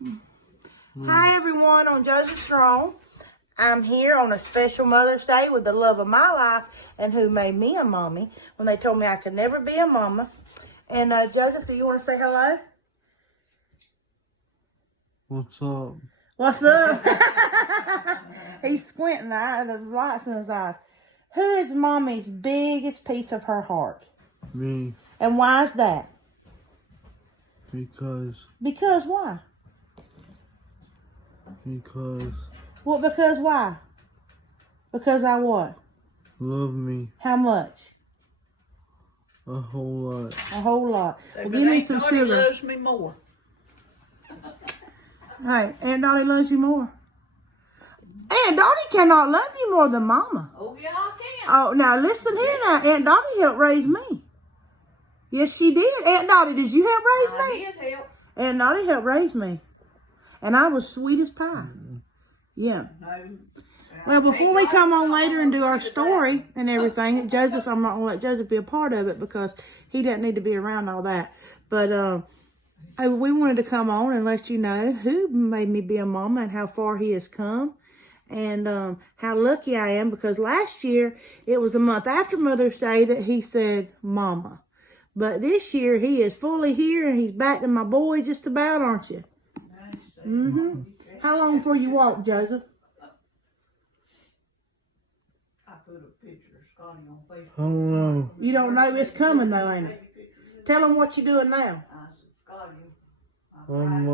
Hi everyone, I'm Joseph Strong. I'm here on a special Mother's Day with the love of my life and who made me a mommy when they told me I could never be a mama. And Joseph, do you want to say hello? What's up? What's up? He's squinting, the lights in his eyes. Who is mommy's biggest piece of her heart? Me. And why is that? Because. Because why? Because. Well, because why? Because I what? Love me. How much? A whole lot. A whole lot. Well, give me some sugar. Loves me more. Hey, Aunt Dottie loves you more. Aunt Dottie cannot love you more than Mama. Oh, yeah, I can. Oh, now listen here now. Aunt Dottie helped raise me. Yes, she did. Aunt Dottie, did you help raise me? I did help. Aunt Dottie helped raise me. And I was sweet as pie. Yeah. Well, before we come on later and do our story and everything, Joseph, I'm not going to let Joseph be a part of it because he doesn't need to be around all that. But we wanted to come on and let you know who made me be a mama and how far he has come. And how lucky I am because last year, it was a month after Mother's Day that he said, Mama. But this year, he is fully here and he's back to my boy just about, aren't you? Mm-hmm. How long before you walk, Joseph? I put a picture of Scotty on Facebook. I don't know. You don't know it's coming though, ain't it? Tell him what you're doing now. I said, Scotty, I'm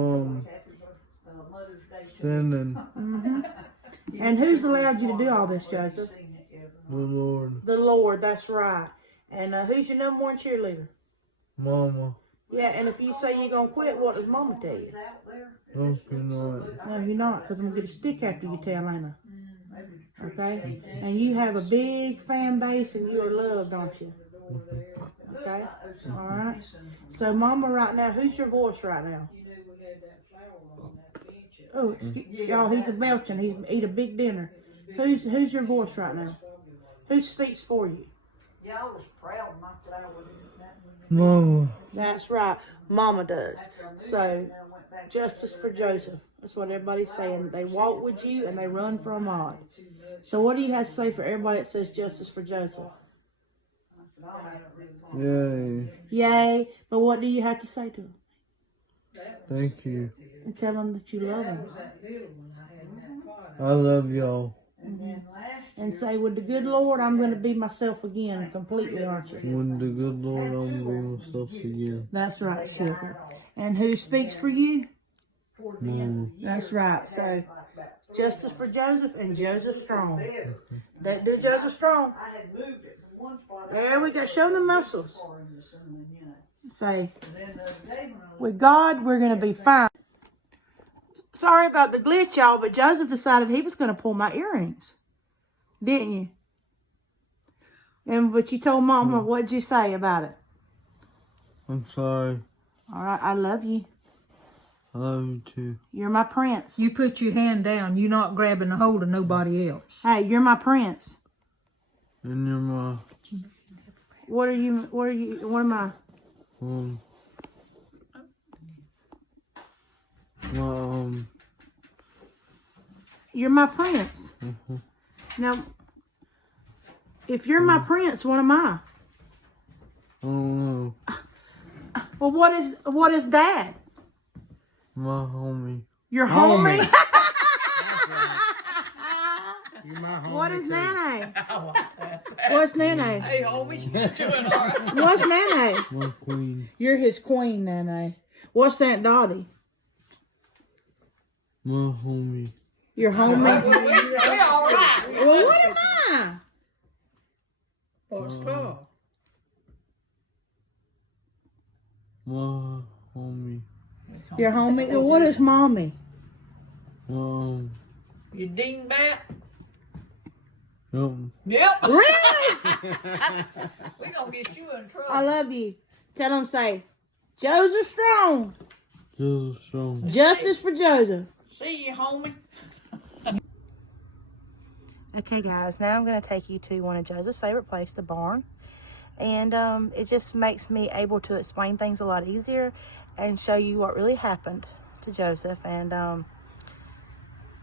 Mother's Day. standing. Mm-hmm. And who's allowed you to do all this, Joseph? The Lord. The Lord, that's right. And who's your number one cheerleader? Mama. Yeah, and if you say you're going to quit, what does Mama tell you? Hope you're not. No, you're not, because I'm going to get a stick after you tell, ain't I? Okay? And you have a big fan base and you are loved, aren't you? Okay? All right? So, Mama, right now, who's your voice right now? Oh, y'all, he's a belching. He eat a big dinner. Who's your voice right now? Who speaks for you? Yeah, I was proud of my flower. Mama. That's right. Mama does. So, justice for Joseph. That's what everybody's saying. They walk with you and they run for Ahmad. So what do you have to say for everybody that says justice for Joseph? Yay. Yay. But what do you have to say to him? Thank you. And tell him that you love him. I love y'all. And say, with the good Lord, I'm going to be myself again completely, aren't you? When the good Lord, I'm going to myself again. That's right, sugar. And who speaks for you? Mama. That's right. So, justice for Joseph and Joseph Strong. That do Joseph Strong. There we go. Show the muscles. Say, with God, we're going to be fine. Sorry about the glitch, y'all, but Joseph decided he was going to pull my earrings. Didn't you? But you told Mama, what'd you say about it? I'm sorry. All right, I love you. I love you too. You're my prince. You put your hand down. You're not grabbing a hold of nobody else. Hey, you're my prince. And you're my, What am I? my, You're my prince. Mhm. Now, if you're my prince, what am I? I don't know. Well, what is Dad? My homie. Your homie? You're my homie. What is Nene? What's Nene? Hey, homie, you doing all right? What's Nene? My queen. You're his queen, Nene. What's Aunt Dottie? My homie. Your homie? We all right. Well, what am I? What's called? My homie. Your homie? Well, what is Mommy? Um, You dingbat? um, Yep. Really? We gonna get you in trouble. I love you. Tell him, say, Joseph Strong. Joseph Strong. Justice for Joseph. See you, homie. Okay, guys, now I'm going to take you to one of Joseph's favorite places, the barn. And it just makes me able to explain things a lot easier and show you what really happened. to Joseph, and I'm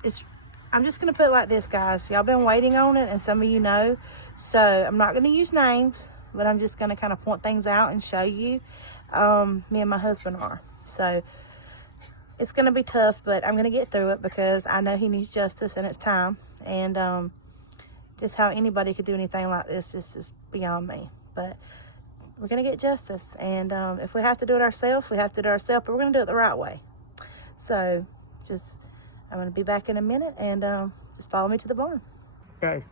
just going to put it like this, guys. Y'all been waiting on it, and some of you know. So I'm not going to use names, but I'm just going to kind of point things out and show you. Me and my husband are. So it's going to be tough, but I'm going to get through it because I know he needs justice and it's time. And just how anybody could do anything like this is beyond me. But we're going to get justice. And if we have to do it ourselves, we have to do it ourselves, but we're going to do it the right way. So I'm going to be back in a minute, and just follow me to the barn. Okay.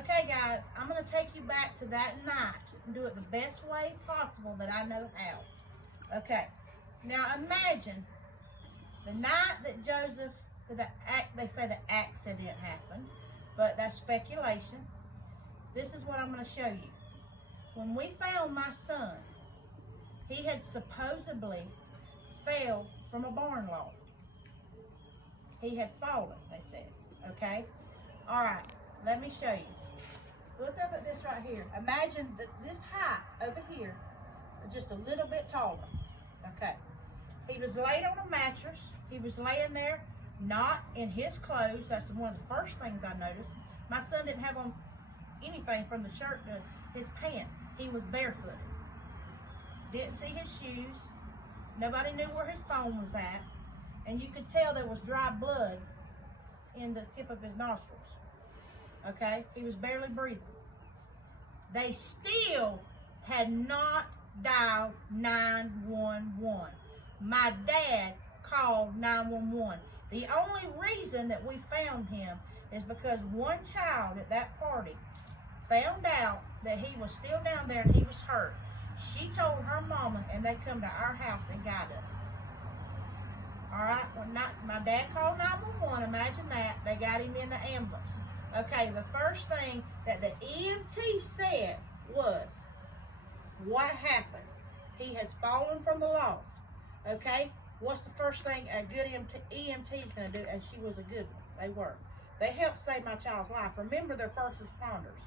Okay, guys, I'm going to take you back to that night and do it the best way possible that I know how. Okay. Now, imagine the night that Joseph, they say the accident happened, but that's speculation. This is what I'm going to show you. When we found my son, he had supposedly fell from a barn loft. He had fallen, they said. Okay? All right, let me show you. Look up at this right here. Imagine that this height over here, just a little bit taller. Okay. He was laid on a mattress. He was laying there, not in his clothes. That's one of the first things I noticed. My son didn't have on anything from the shirt to his pants. He was barefooted. Didn't see his shoes. Nobody knew where his phone was at. And you could tell there was dry blood in the tip of his nostrils. Okay? He was barely breathing. They still had not dialed 911. My dad called 911. The only reason that we found him is because one child at that party found out that he was still down there and he was hurt. She told her mama, and they come to our house and got us. All right, well, my dad called 911. Imagine that. They got him in the ambulance. Okay, the first thing that the EMT said was, what happened? He has fallen from the loft. Okay, what's the first thing a good EMT is going to do? And she was a good one. They were. They helped save my child's life. Remember, they're first responders.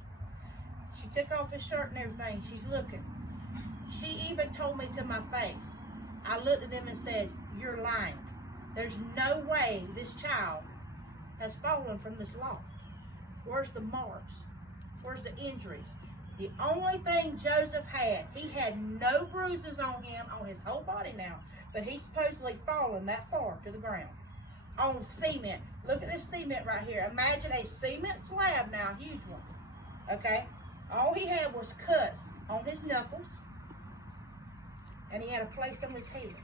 She took off his shirt and everything. She's looking. She even told me to my face. I looked at them and said, you're lying. There's no way this child has fallen from this loft. Where's the marks? Where's the injuries? The only thing Joseph had, he had no bruises on him, on his whole body now, but he's supposedly fallen that far to the ground. On cement. Look at this cement right here. Imagine a cement slab now, a huge one. Okay? All he had was cuts on his knuckles, and he had a place on his head.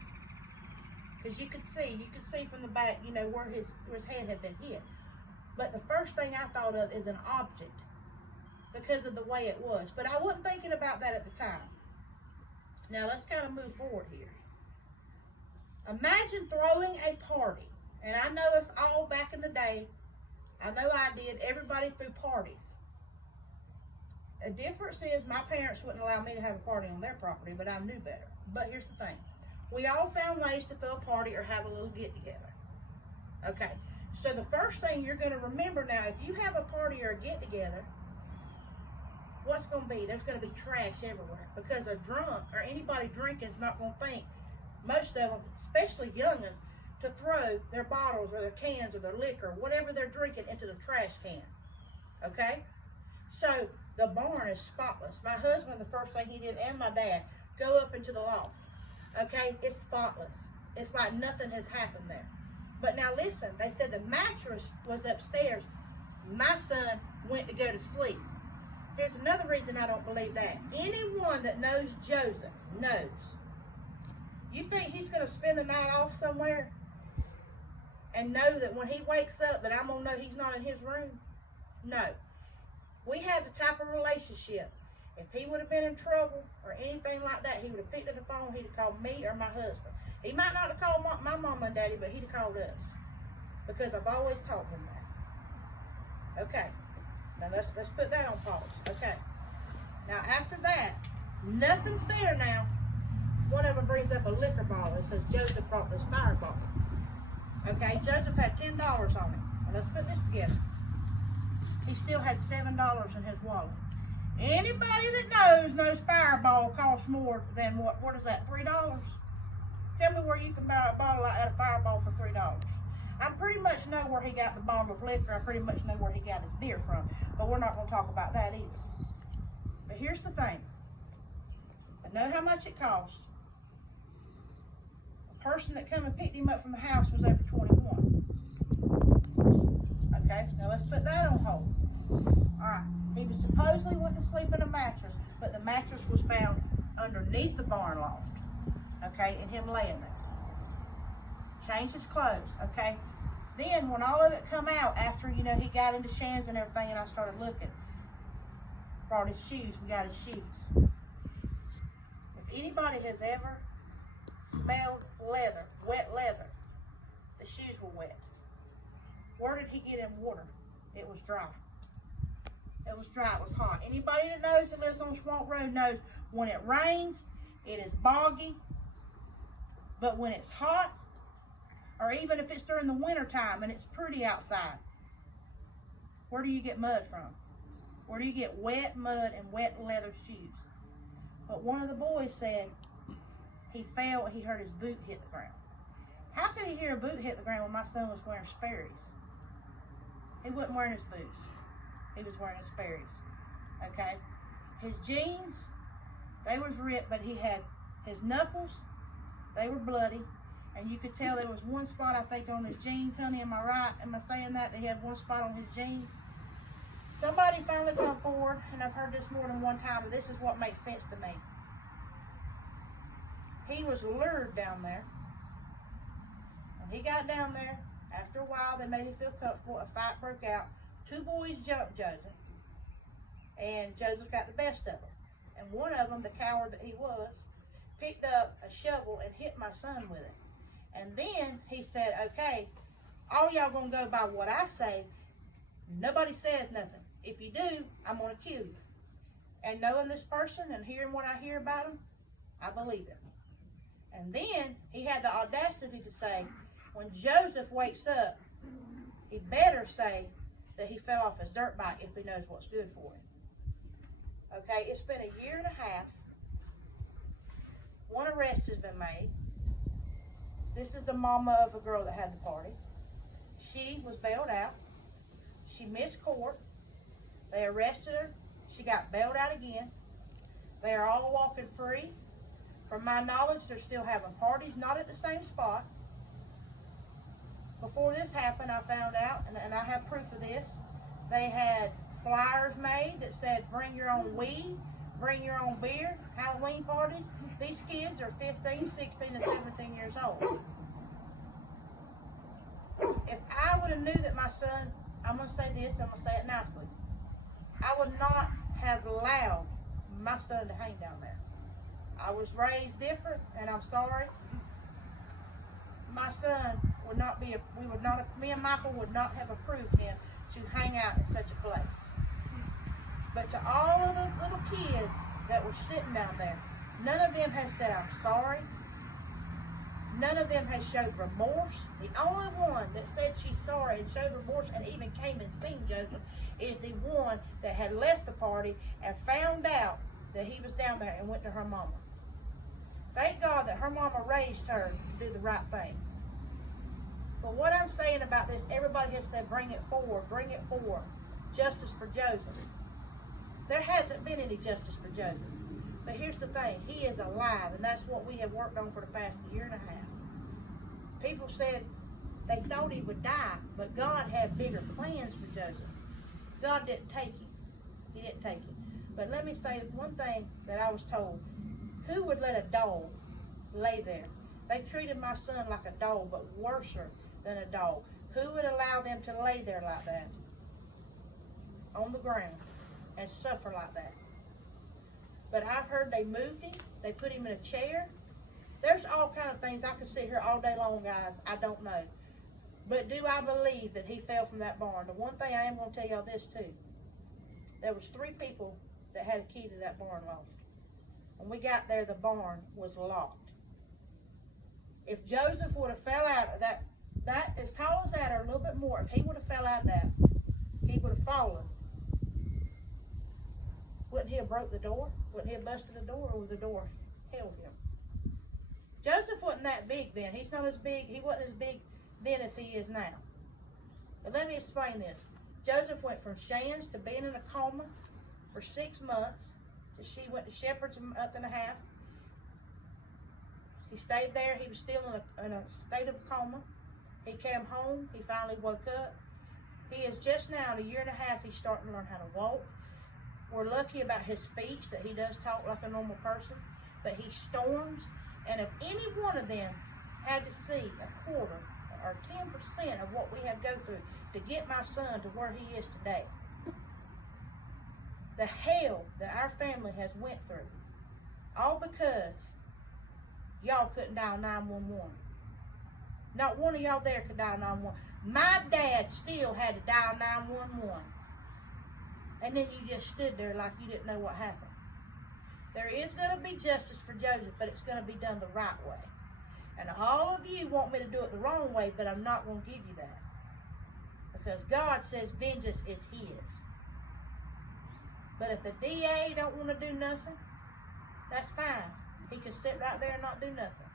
Because you could see from the back, you know, where his head had been hit. But the first thing I thought of is an object because of the way it was. But I wasn't thinking about that at the time. Now let's kind of move forward here. Imagine throwing a party. And I know us all back in the day. I know I did. Everybody threw parties. The difference is my parents wouldn't allow me to have a party on their property, but I knew better. But here's the thing. We all found ways to throw a party or have a little get-together. Okay. So the first thing you're going to remember now, if you have a party or a get-together, what's going to be? There's going to be trash everywhere. Because a drunk or anybody drinking is not going to think, most of them, especially youngins, to throw their bottles or their cans or their liquor, whatever they're drinking, into the trash can. Okay? So the barn is spotless. My husband, the first thing he did, and my dad, go up into the loft. Okay? It's spotless. It's like nothing has happened there. But now listen, they said the mattress was upstairs. My son went to go to sleep. Here's another reason I don't believe that. Anyone that knows Joseph knows. You think he's going to spend the night off somewhere and know that when he wakes up that I'm going to know he's not in his room? No. We have the type of relationship. If he would have been in trouble or anything like that, he would have picked up the phone, he'd have called me or my husband. He might not have called my mama and daddy, but he'd have called us. Because I've always taught him that. Okay. Now let's put that on pause. Okay. Now after that, nothing's there now. One of them brings up a liquor bottle that says Joseph brought this fireball. Okay, Joseph had $10 on him. Now let's put this together. He still had $7 in his wallet. Anybody that knows Fireball costs more than what is that, $3? Tell me where you can buy a bottle at a Fireball for $3. I pretty much know where he got the bottle of liquor. I pretty much know where he got his beer from. But we're not going to talk about that either. But here's the thing. I know how much it costs. The person that come and picked him up from the house was over 21. Okay, now let's put that on hold. Alright, he was supposedly went to sleep in a mattress, but the mattress was found underneath the barn loft. Okay, and him laying there. Changed his clothes, okay? Then when all of it come out after, you know, he got into Shan's and everything and I started looking, brought his shoes, we got his shoes. If anybody has ever smelled leather, wet leather, the shoes were wet. Where did he get in water? It was dry. It was dry, it was hot. Anybody that knows that lives on Swamp Road knows when it rains, it is boggy. But when it's hot, or even if it's during the winter time and it's pretty outside, where do you get mud from? Where do you get wet mud and wet leather shoes? But one of the boys said he fell and he heard his boot hit the ground. How could he hear a boot hit the ground when my son was wearing Sperry's? He wasn't wearing his boots. He was wearing his Sperry's. Okay? His jeans, they was ripped, but he had his knuckles, they were bloody, and you could tell there was one spot, I think, on his jeans. Honey, am I right? Am I saying that? He had one spot on his jeans. Somebody finally come forward, and I've heard this more than one time, and this is what makes sense to me. He was lured down there. When he got down there, after a while, they made him feel comfortable. A fight broke out. Two boys jumped Joseph, and Joseph got the best of them. And one of them, the coward that he was, picked up a shovel and hit my son with it. And then he said, okay, all y'all gonna go by what I say. Nobody says nothing. If you do, I'm gonna kill you. And knowing this person and hearing what I hear about him, I believe him. And then he had the audacity to say, when Joseph wakes up, he better say that he fell off his dirt bike if he knows what's good for him. Okay, it's been a year and a half. One arrest has been made. This is the mama of a girl that had the party. She was bailed out. She missed court. They arrested her. She got bailed out again. They are all walking free. From my knowledge, they're still having parties, not at the same spot. Before this happened, I found out, and I have proof of this, they had flyers made that said, bring your own weed, bring your own beer, Halloween parties. These kids are 15, 16, and 17 years old. If I would have knew that my son, I'm going to say this, I'm going to say it nicely, I would not have allowed my son to hang down there. I was raised different, and I'm sorry. My son would not be, me and Michael would not have approved him to hang out in such a place. But to all of the little kids that were sitting down there, none of them has said, I'm sorry. None of them has showed remorse. The only one that said she's sorry and showed remorse and even came and seen Joseph is the one that had left the party and found out that he was down there and went to her mama. Thank God that her mama raised her to do the right thing. But what I'm saying about this, everybody has said, bring it forward, justice for Joseph. There hasn't been any justice for Joseph. But here's the thing, he is alive, and that's what we have worked on for the past year and a half. People said they thought he would die, but God had bigger plans for Joseph. God didn't take him. He didn't take him. But let me say one thing that I was told. Who would let a dog lay there? They treated my son like a dog, but worse than a dog. Who would allow them to lay there like that? On the ground and suffer like that? But I've heard they moved him. They put him in a chair. There's all kind of things. I could sit here all day long, guys. I don't know. But do I believe that he fell from that barn? The one thing I am going to tell y'all this too. There was 3 people that had a key to that barn loft. When we got there, the barn was locked. If Joseph would have fell out of that as tall as that or a little bit more, if he would have fell out of that, he would have fallen. Wouldn't he have broke the door? Wouldn't he have busted the door, or would the door held him? Joseph wasn't that big then. He wasn't as big then as he is now. But let me explain this. Joseph went from Shands to being in a coma for 6 months. She went to Shepherd's a month and a half. He stayed there. He was still in a state of coma. He came home. He finally woke up. He is just now, in a year and a half, he's starting to learn how to walk. We're lucky about his speech, that he does talk like a normal person, but he storms. And if any one of them had to see a quarter or 10% of what we have go through to get my son to where he is today, the hell that our family has went through, all because y'all couldn't dial 911. Not one of y'all there could dial 911. My dad still had to dial 911. And then you just stood there like you didn't know what happened. There is going to be justice for Joseph, but it's going to be done the right way. And all of you want me to do it the wrong way, but I'm not going to give you that. Because God says vengeance is his. But if the DA don't want to do nothing, that's fine. He can sit right there and not do nothing.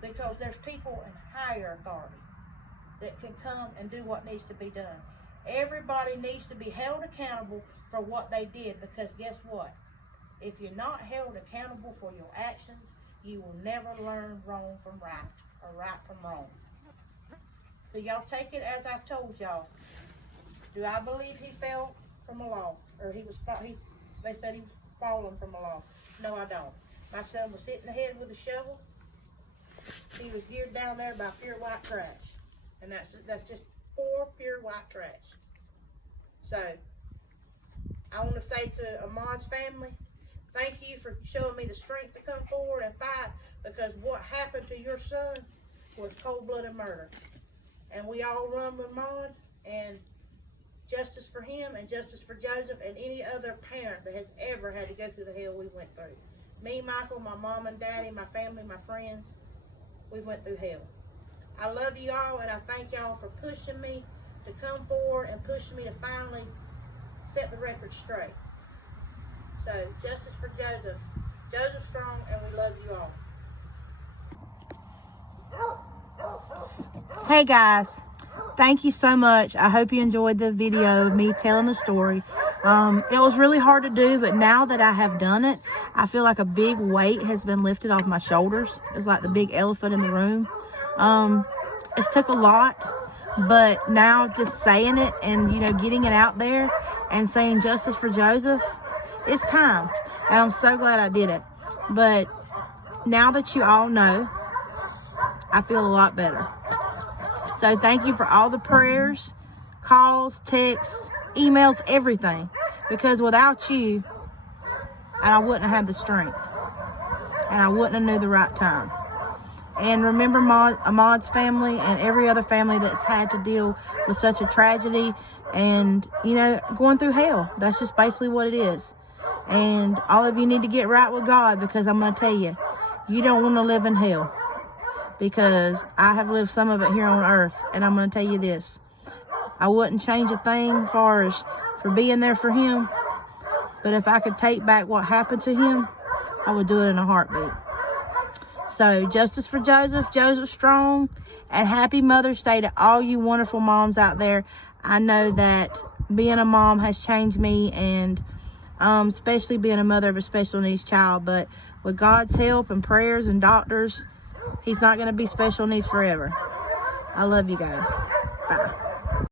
Because there's people in higher authority that can come and do what needs to be done. Everybody needs to be held accountable for what they did, because guess what? If you're not held accountable for your actions, you will never learn wrong from right or right from wrong. So y'all take it as I've told y'all. Do I believe he fell from a loft? Or they said he was falling from a loft? No, I don't. My son was hitting the head with a shovel. He was geared down there by pure white trash. And that's just poor, pure white trash. So, I want to say to Ahmad's family, thank you for showing me the strength to come forward and fight, because what happened to your son was cold-blooded murder. And we all run with Ahmad, and justice for him and justice for Joseph and any other parent that has ever had to go through the hell we went through. Me, Michael, my mom and daddy, my family, my friends, we went through hell. I love you all, and I thank y'all for pushing me to come forward and pushing me to finally set the record straight. So, justice for Joseph. Joseph Strong, and we love you all. Hey guys, thank you so much. I hope you enjoyed the video of me telling the story. It was really hard to do, but now that I have done it, I feel like a big weight has been lifted off my shoulders. It was like the big elephant in the room. It took a lot, but now just saying it and, getting it out there and saying justice for Joseph, it's time. And I'm so glad I did it. But now that you all know, I feel a lot better. So thank you for all the prayers, calls, texts, emails, everything. Because without you, I wouldn't have had the strength. And I wouldn't have knew the right time. And remember Ahmad's family and every other family that's had to deal with such a tragedy and, going through hell. That's just basically what it is. And all of you need to get right with God, because I'm going to tell you, you don't want to live in hell. Because I have lived some of it here on earth. And I'm going to tell you this. I wouldn't change a thing as far as for being there for him. But if I could take back what happened to him, I would do it in a heartbeat. So, justice for Joseph, Joseph Strong, and happy Mother's Day to all you wonderful moms out there. I know that being a mom has changed me, and especially being a mother of a special needs child. But with God's help and prayers and doctors, he's not going to be special needs forever. I love you guys. Bye.